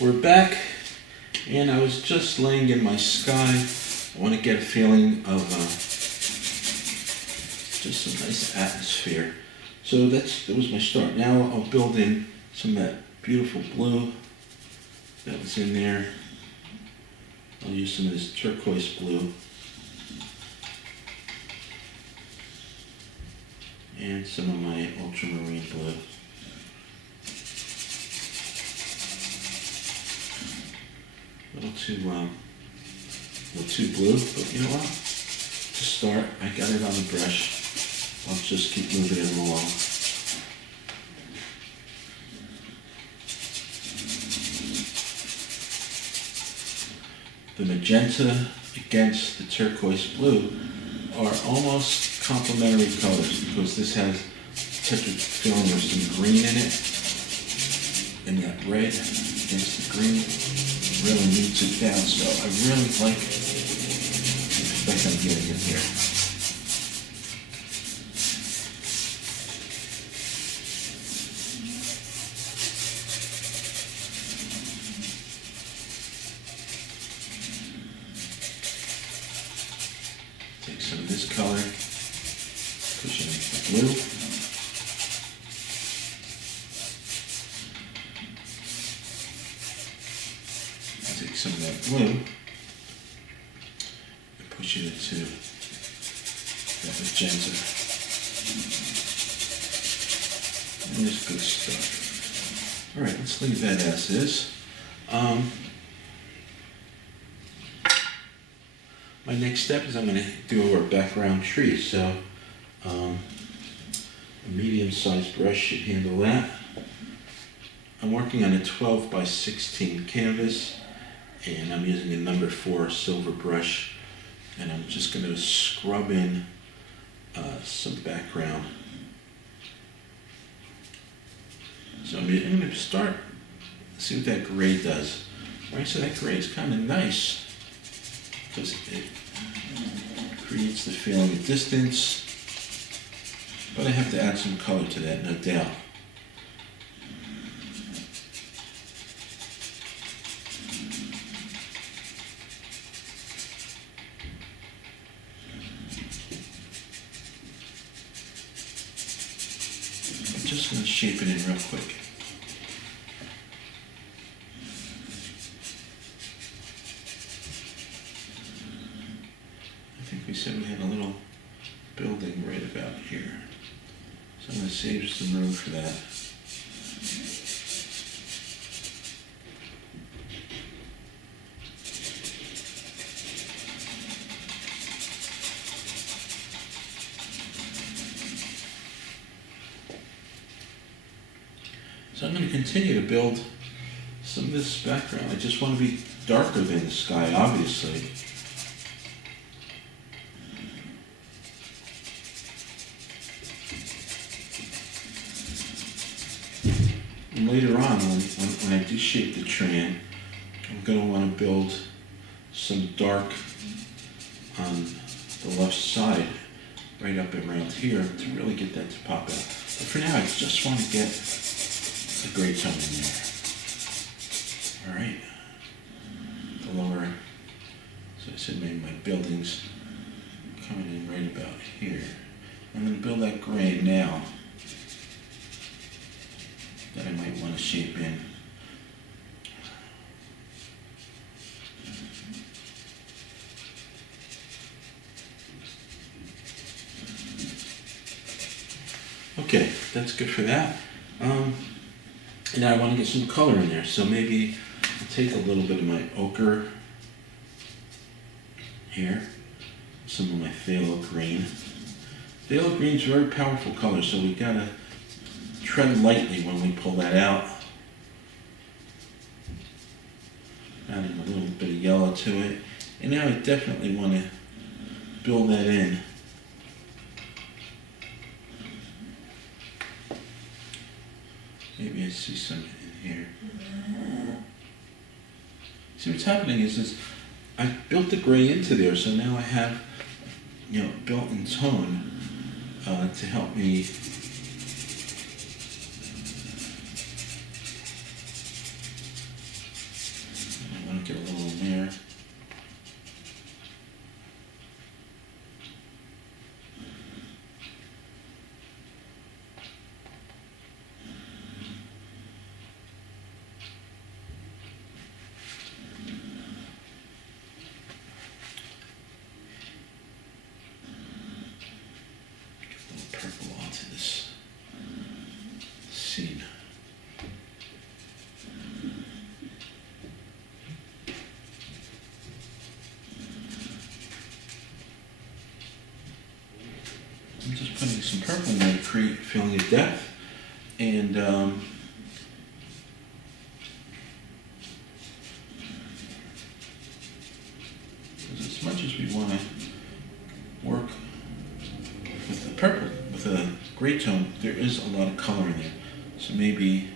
We're back, and I was just laying in my sky. I want to get a feeling of just some nice atmosphere. So that was my start. Now I'll build in some of that beautiful blue that was in there. I'll use some of this turquoise blue. And some of my ultramarine blue. A little too blue, but you know what? To start, I got it on the brush. I'll just keep moving it along. The magenta against the turquoise blue are almost complementary colors because this has such a feeling of some green in it, and that red against the green really needs it down. So I really like the effect I'm getting in here. Take some of this color, push it into the blue. Take some of that blue and push it into that magenta. And there's good stuff. Alright, let's leave that as is. My next step is I'm going to do our background tree. So a medium-sized brush should handle that. I'm working on a 12 by 16 canvas, and I'm using a number 4 silver brush, and I'm just going to scrub in some background. So I'm going to start, see what that gray does. Alright, so that gray is kind of nice because it creates the feeling of distance, but I have to add some color to that, no doubt. I'm just going to shape it in real quick. We said we had a little building right about here. So I'm going to save some room for that. So I'm going to continue to build some of this background. I just want to be darker than the sky, obviously. And later on, when I do shape the tree, I'm going to want to build some dark on the left side, right up around here, to really get that to pop out. But for now, I just want to get a gray tone in there. Alright. The lower, so I said maybe my building's coming in right about here. I'm going to build that gray now that I might want to shape in. Okay, that's good for that. And now I want to get some color in there, so maybe I'll take a little bit of my ochre here, some of my phthalo green. Phthalo green is a very powerful color, so we gotta tread lightly when we pull that out. Adding a little bit of yellow to it. And now I definitely want to build that in. Maybe I see some in here. See, what's happening is I built the gray into there, so now I have, built-in tone to help me create a feeling of depth. And as much as we want to work with the purple, with a gray tone, there is a lot of color in there. So maybe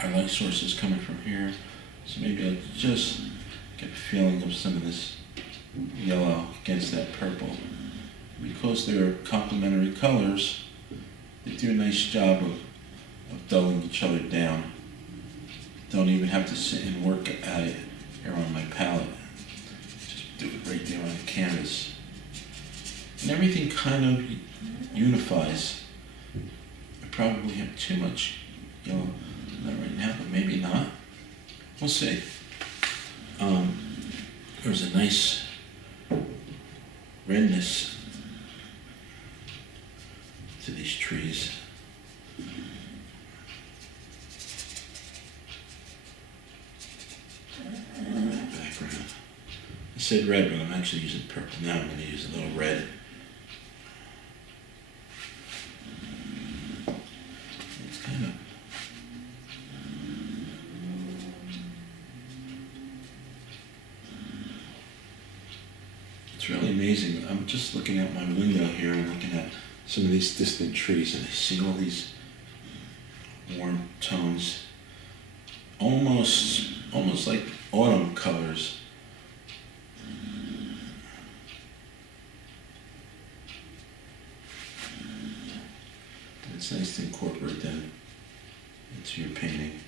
our light source is coming from here. So maybe I'll just get a feeling of some of this yellow against that purple. Because they're complementary colors, they do a nice job of dulling each other down. Don't even have to sit and work at it here on my palette. Just do it right there on the canvas. And everything kind of unifies. I probably have too much yellow, not right now, but maybe not. We'll see. There's a nice redness to these trees. Background. I said red, but I'm actually using purple. Now I'm going to use a little red. It's kind of It's really amazing. I'm just looking out my window here and looking at some of these distant trees, and I see all these warm tones, almost like autumn colors. And it's nice to incorporate them into your painting.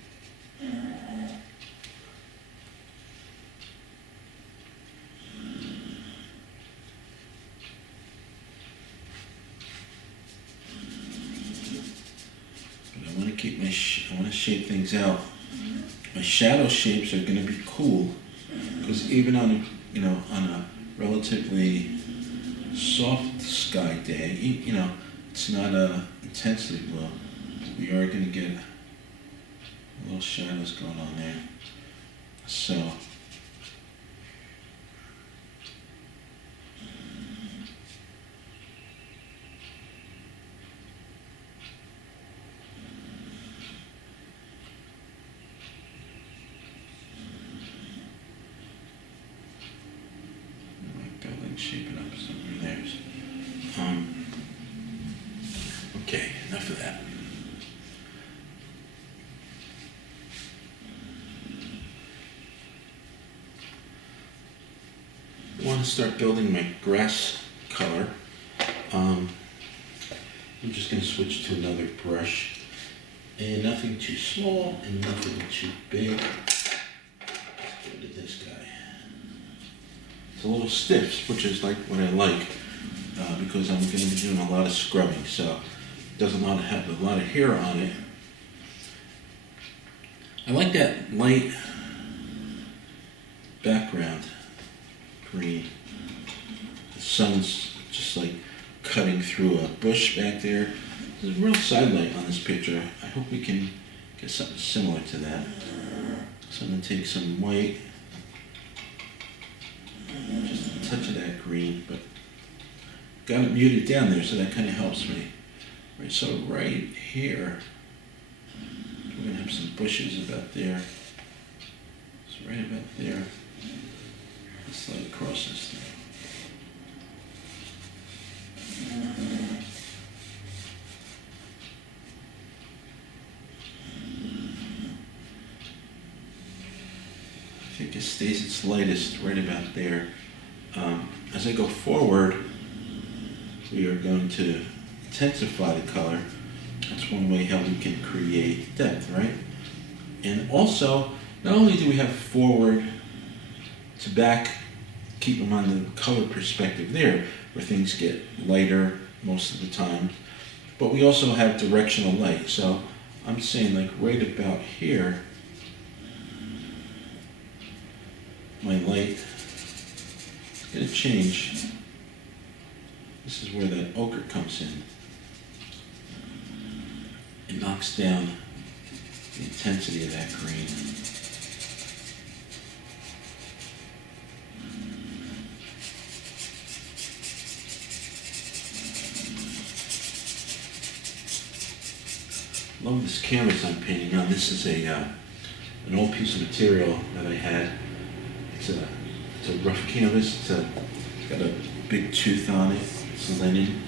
I want to shape things out. My shadow shapes are going to be cool because even on a relatively soft sky day, it's not intensely blue. We are going to get little shadows going on there. So shaping up something there. Okay, enough of that. I want to start building my grass color. I'm just going to switch to another brush. And nothing too small and nothing too big. Let's go to this guy. It's a little stiff, which is like what I like, because I'm going to be doing a lot of scrubbing, so it doesn't have a lot of hair on it. I like that light background green. The sun's just like cutting through a bush back there. There's a real side light on this picture. I hope we can get something similar to that. So I'm going to take some white, just a touch of that green, but got it muted down there, so that kind of helps me. Right, so right here, we're going to have some bushes about there. So right about there, let's slide across this thing. I think it stays its lightest right about there. As I go forward, we are going to intensify the color. That's one way how we can create depth, right? And also, not only do we have forward to back, keep them on the color perspective there, where things get lighter most of the time, but we also have directional light. So I'm saying like right about here, my light is going to change. This is where that ochre comes in. It knocks down the intensity of that green. Love this canvas I'm painting on. This is an old piece of material that I had. It's a rough canvas. It's got a big tooth on it. It's linen,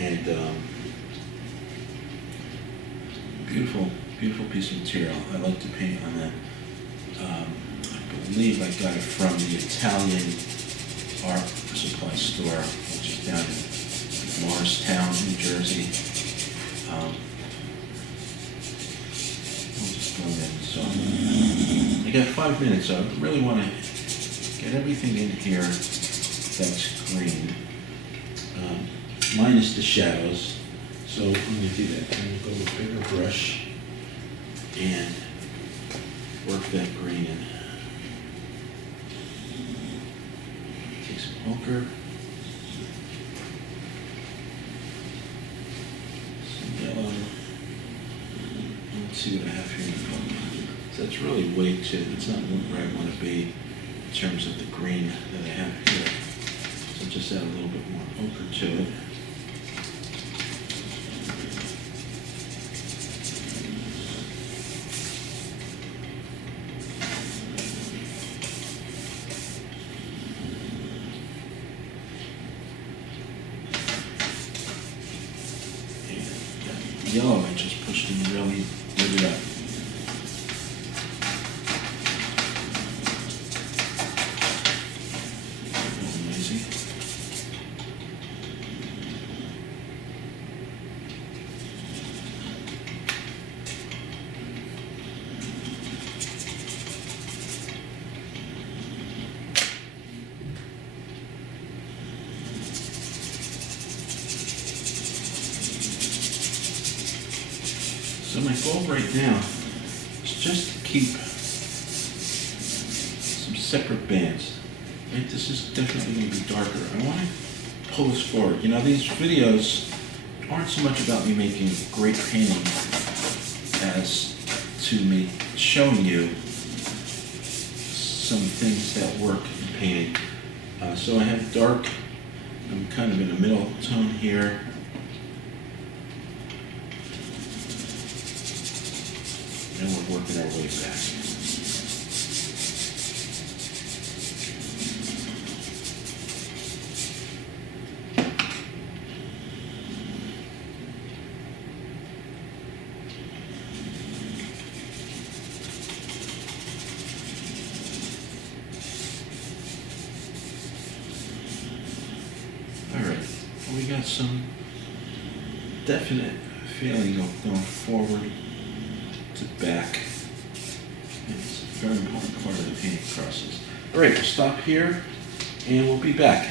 and beautiful piece of material. I like to paint on that. I believe I got it from the Italian art supply store, which is down in Morristown, New Jersey. I'll just go ahead and so I got 5 minutes, so I really want to get everything in here that's green, minus the shadows. So I'm going to do that. I'm going to go with a bigger brush and work that green in. Take some ochre, some yellow. Let's see what I have here in the photo. So that's really way too, it's not where I want to be in terms of the green that I have here. So just add a little bit more ochre to it. Yellow, I just pushed and really lit it up. Amazing. So my goal right now is just to keep some separate bands. Right? This is definitely going to be darker. I want to pull this forward. You know, these videos aren't so much about me making great painting as to me showing you some things that work in painting. So I have dark, I'm kind of in a middle tone here. And we're working our way back. All right, we got some definite feeling of going forward to back. It's a very important part of the painting process. All right, we'll stop here and we'll be back.